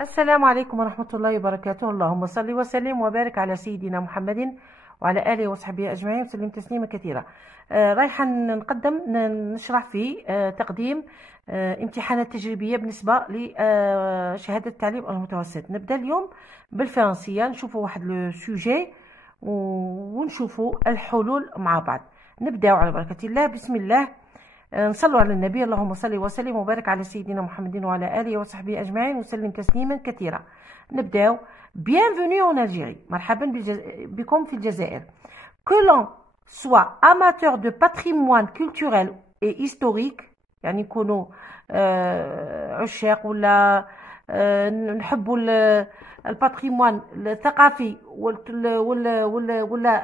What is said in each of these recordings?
السلام عليكم ورحمة الله وبركاته. اللهم صل وسلم وبارك على سيدنا محمد وعلى آله وصحبه أجمعين وسلم تسليما كثيرا. رايحة نقدم نشرح في تقديم امتحانات تجريبية بالنسبة لشهادة التعليم المتوسط. نبدأ اليوم بالفرنسية، نشوفوا واحد لو سوجي ونشوفوا الحلول مع بعض. نبدأ على بركة الله. بسم الله، نصلوا على النبي. اللهم صل وسلم وبارك على سيدنا محمد وعلى آله وصحبه أجمعين وسلم تسليما كثيرا. نبداو. Bienvenue en Algérie. مرحبا بكم في الجزائر. Que l'on soit amateur de patrimoine culturel et historique، يعني نكونوا عشاق ولا نحبوا الباتريموان الثقافي ولا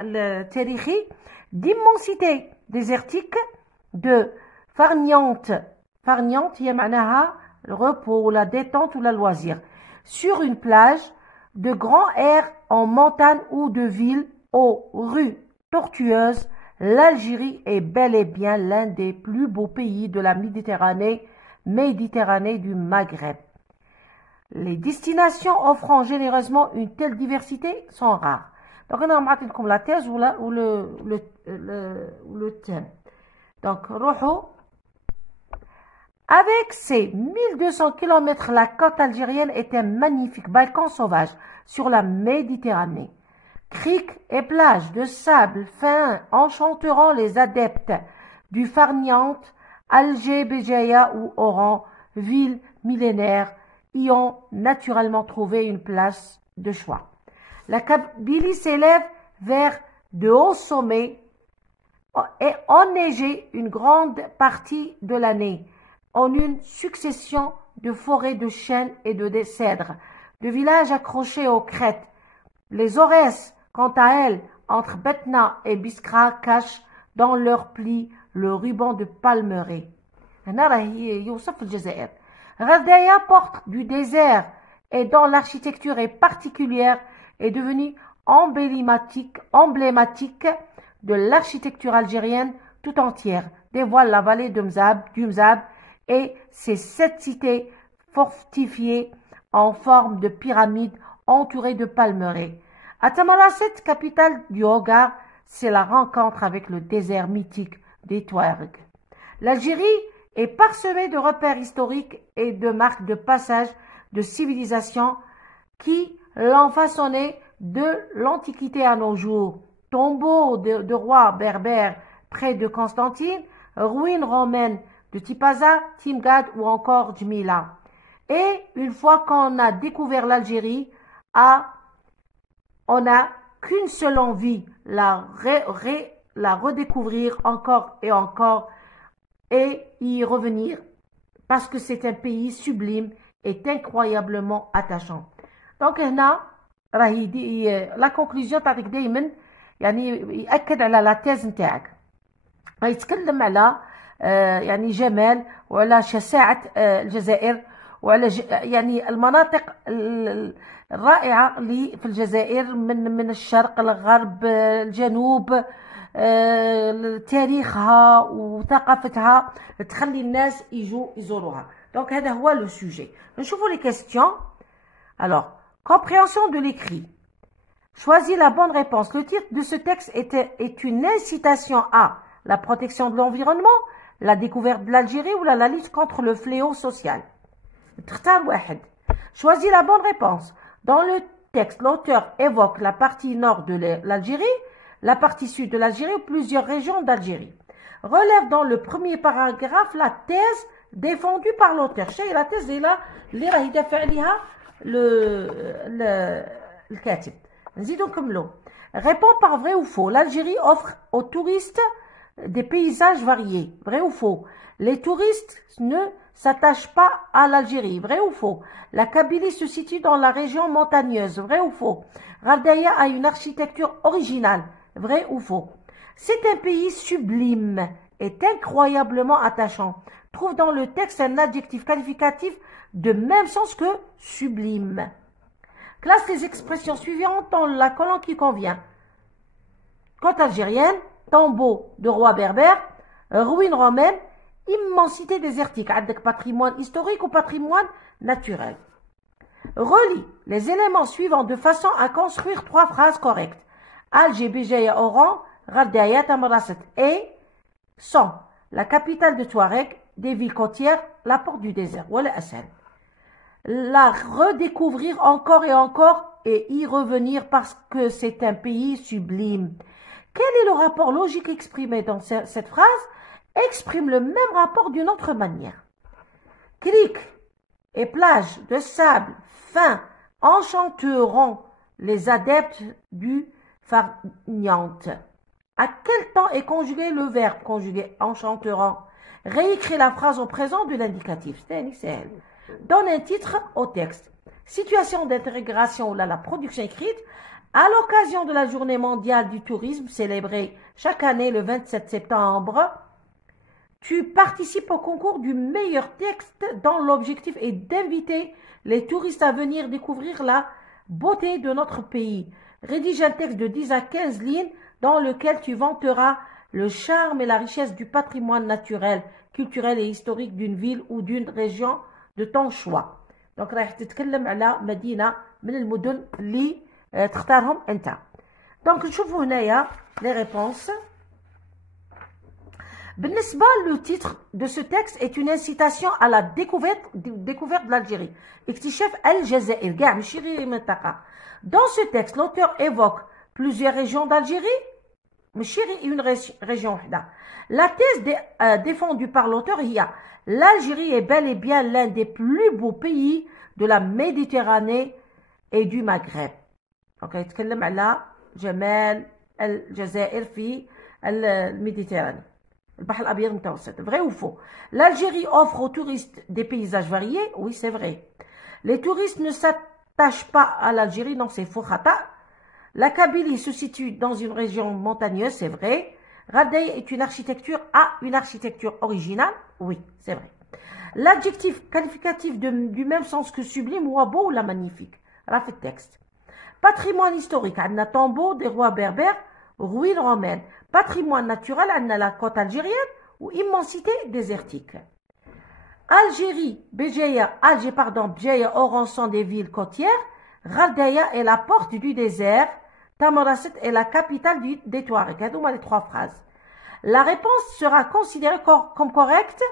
التاريخي، d'immensité désertique de farniente هي معناها repos ou la détente ou la loisir, sur une plage, de grands airs en montagne ou de villes aux rues tortueuses. L'Algérie est bel et bien l'un des plus beaux pays de la Méditerranée du Maghreb. Les destinations offrant généreusement une telle diversité sont rares. Donc on a montré comme la thèse ou le thème. Donc روحوا. Avec ses 1200 km, la côte algérienne est un magnifique balkan sauvage sur la Méditerranée. Criques et plages de sable fin enchanteront les adeptes du Farniente, Alger, Béjaïa ou Oran, villes millénaires, y ont naturellement trouvé une place de choix. La Kabylie s'élève vers de hauts sommets et enneigée une grande partie de l'année, en une succession de forêts de chênes et de cèdres, de villages accrochés aux crêtes. Les Aurès, quant à elles, entre Betna et Biskra, cachent dans leurs plis le ruban de palmeraie. Ghardaya, porte du désert et dont l'architecture est particulière, est devenue emblématique de l'architecture algérienne tout entière, dévoile la vallée du Mzab et ses 7 cités fortifiées en forme de pyramide entourées de palmeraies. À Tamarasset, capitale du Hogar, c'est la rencontre avec le désert mythique des Touaregs. L'Algérie est parsemée de repères historiques et de marques de passage de civilisations qui l'ont façonné de l'Antiquité à nos jours. Tombeaux de rois berbères près de Constantine, ruines romaines de Tipaza, Timgad ou encore Djmila. Et une fois qu'on a découvert l'Algérie, on n'a qu'une seule envie, la redécouvrir encore et y revenir, parce que c'est un pays sublime et incroyablement attachant. Donc هنا la conclusion تاعك دايما يعني يأكد على لا تيز نتاعك، يتكلم على يعني جمال وعلى شساعة الجزائر وعلى يعني المناطق الرائعة اللي في الجزائر من الشرق الغرب الجنوب، تاريخها وثقافتها تخلي الناس يجوا يزوروها. دونك هذا هو لو سوجي. نشوفوا لي كيستيون. Alors, compréhension de l'écrit. Choisis la bonne réponse. Le titre de ce texte est une incitation à la protection de l'environnement, la découverte de l'Algérie ou la lutte contre le fléau social. Choisis la bonne réponse. Dans le texte, l'auteur évoque la partie nord de l'Algérie, la partie sud de l'Algérie ou plusieurs régions d'Algérie. Relève dans le premier paragraphe la thèse défendue par l'auteur. La thèse est là, le katib. Réponds par vrai ou faux. L'Algérie offre aux touristes des paysages variés. Vrai ou faux? Les touristes ne s'attachent pas à l'Algérie. Vrai ou faux? La Kabylie se situe dans la région montagneuse. Vrai ou faux? Ghardaya a une architecture originale. Vrai ou faux? C'est un pays sublime et incroyablement attachant. Trouve dans le texte un adjectif qualificatif de même sens que sublime. Classe les expressions suivantes dans la colonne qui convient. Côte algérienne, tombeau de roi berbère, ruines romaines, immensité désertique. Avec patrimoine historique ou patrimoine naturel. Relie les éléments suivants de façon à construire 3 phrases correctes. Alger, Béjaïa, Oran, Ghardaya, Tamarasset et sont la capitale de Touareg, des villes côtières, la porte du désert. Voilà Assel. La redécouvrir encore et encore et y revenir parce que c'est un pays sublime. Quel est le rapport logique exprimé dans cette phrase? Exprime le même rapport d'une autre manière. Criques et plages de sable fin enchanteront les adeptes du farniente. À quel temps est conjugué le verbe conjugué enchanteront? Réécris la phrase au présent de l'indicatif. C'est donne un titre au texte. Situation d'intégration ou la production écrite. À l'occasion de la journée mondiale du tourisme célébrée chaque année le 27 septembre, tu participes au concours du meilleur texte dont l'objectif est d'inviter les touristes à venir découvrir la beauté de notre pays. Rédige un texte de 10 à 15 lignes dans lequel tu vanteras le charme et la richesse du patrimoine naturel, culturel et historique d'une ville ou d'une région de ton choix. Donc راح تتكلم على مدينة من المدن اللي تختارهم انت. Donc نشوفوا هنايا les réponses. بالنسبة le titre de ce texte est une incitation à la découverte de l'Algérie. اكتشاف الجزائر كاع ماشي غير منطقة. Dans ce texte, l'auteur évoque plusieurs régions d'Algérie, ماشي غير une région وحدة. La thèse défendue par l'auteur هي l'Algérie est bel et bien l'un des plus beaux pays de la Méditerranée et du Maghreb. Donc, يتكلم على جمال الجزائر في الميديترانée. البحر الأبيض المتوسط. Vrai ou faux? L'Algérie offre aux touristes des paysages variés. Oui, c'est vrai. Les touristes ne s'attachent pas à l'Algérie. Non, c'est faux. Khata. La Kabylie se situe dans une région montagneuse. C'est vrai. Ghardaya est une architecture originale. Oui, c'est vrai. L'adjectif qualificatif du même sens que sublime ou beau ou la magnifique. Rafet texte. Patrimoine historique. On a tombeau des rois berbères, ruines romaines. Patrimoine naturel, on a la côte algérienne ou immensité désertique. Algérie, Béjaïa, Béjaïa, Oran sont des villes côtières. Ghardaya est la porte du désert. Tamarasset est la capitale des Touaregs. Regardons les 3 phrases. La réponse sera considérée comme correcte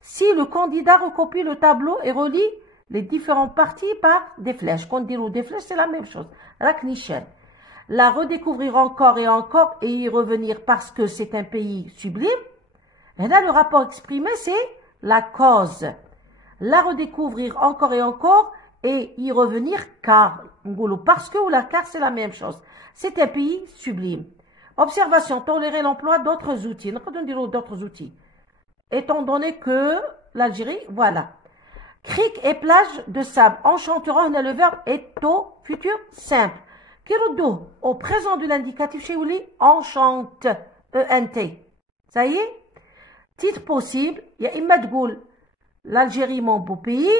si le candidat recopie le tableau et relie les différentes parties par des flèches. Quand on dit des flèches, c'est la même chose. Raknishen. La redécouvrir encore et encore et y revenir parce que c'est un pays sublime. Et là, le rapport exprimé, c'est la cause. La redécouvrir encore et encore et y revenir car, parce que ou la car, c'est la même chose. C'est un pays sublime. Observation, tolérer l'emploi d'autres outils. Nous allons dire d'autres outils. Étant donné que l'Algérie, voilà. Crique et plage de sable enchanteront, le verbe est au futur simple. Kiroudou, au présent de l'indicatif chez Ouli, enchante, E-N-T. Ça y est? Titre possible, il y a Imad Goul, l'Algérie, mon beau pays,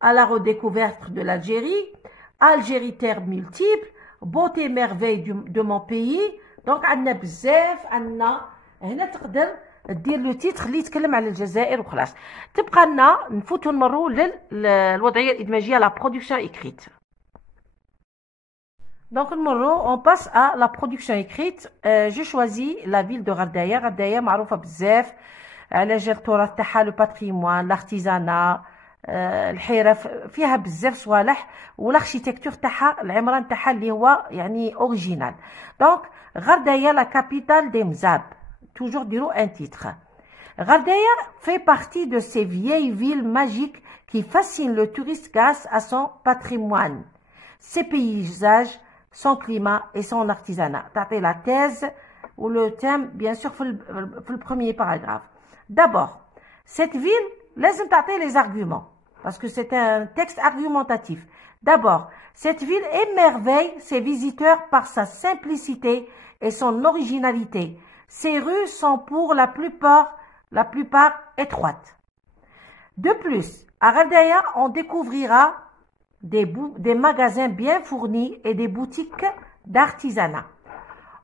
à la redécouverte de l'Algérie, Algérie, terre multiple, beauté, merveille de mon pays. Donc, on a bzaf, on a, هنا تقدر دير لو تيتر اللي يتكلم على الجزائر وخلاص. تبقى لنا نفوتوا نمروا للوضعيه الادماجيه لا برودكسيون écrite. Donc, on passe à la production écrite. J'ai choisi la ville de Ghardaya. Ghardaya معروفة بزاف على جال التراث تاعها، لو باتريمون، l'artisanat، الحرف، فيها بزاف صوالح، والاركيتكتور تاعها العمران تاعها اللي هو يعني اوريجينال. Donc Ghardaya, la capitale des Mzab. Toujours dirons un titre. Ghardaya fait partie de ces vieilles villes magiques qui fascinent le touriste grâce à son patrimoine, ses paysages, son climat et son artisanat. Tapez la thèse ou le thème, bien sûr, le premier paragraphe. D'abord, cette ville, laisse-moi taper les arguments, parce que c'est un texte argumentatif. D'abord, cette ville émerveille ses visiteurs par sa simplicité et son originalité. Ses rues sont pour la plupart étroites. De plus, à Ghardaya, on découvrira des magasins bien fournis et des boutiques d'artisanat.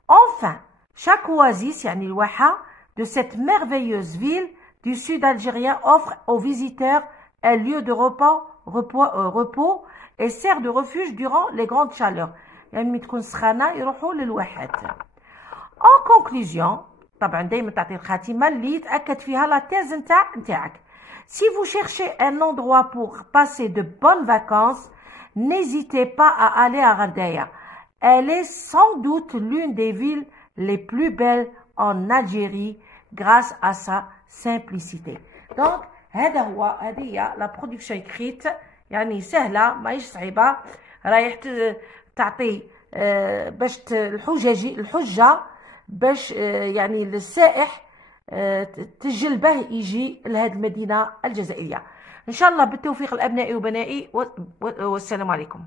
Enfin, chaque oasis, yani l'Ouaha, de cette merveilleuse ville du sud algérien offre aux visiteurs un lieu de repos et sert de refuge durant les grandes chaleurs. يعني ملي تكون سخانة يروحوا للواحات. En conclusion, طبعا دايما تعطي الخاتمة اللي يتأكد فيها لا thèse نتاعك. Si vous cherchez un endroit pour passer de bonnes vacances, n'hésitez pas à aller à Ghardaïa. Elle est sans doute l'une des villes les plus belles en Algérie grâce à sa simplicité. Donc, هذه هي la production écrite يعني سهلة ماهيش صعيبة رايح تعطي باش الحجة باش يعني للسائح تجلبه يجي لهذه المدينة الجزائرية. إن شاء الله بالتوفيق لأبنائي وبنائي والسلام عليكم.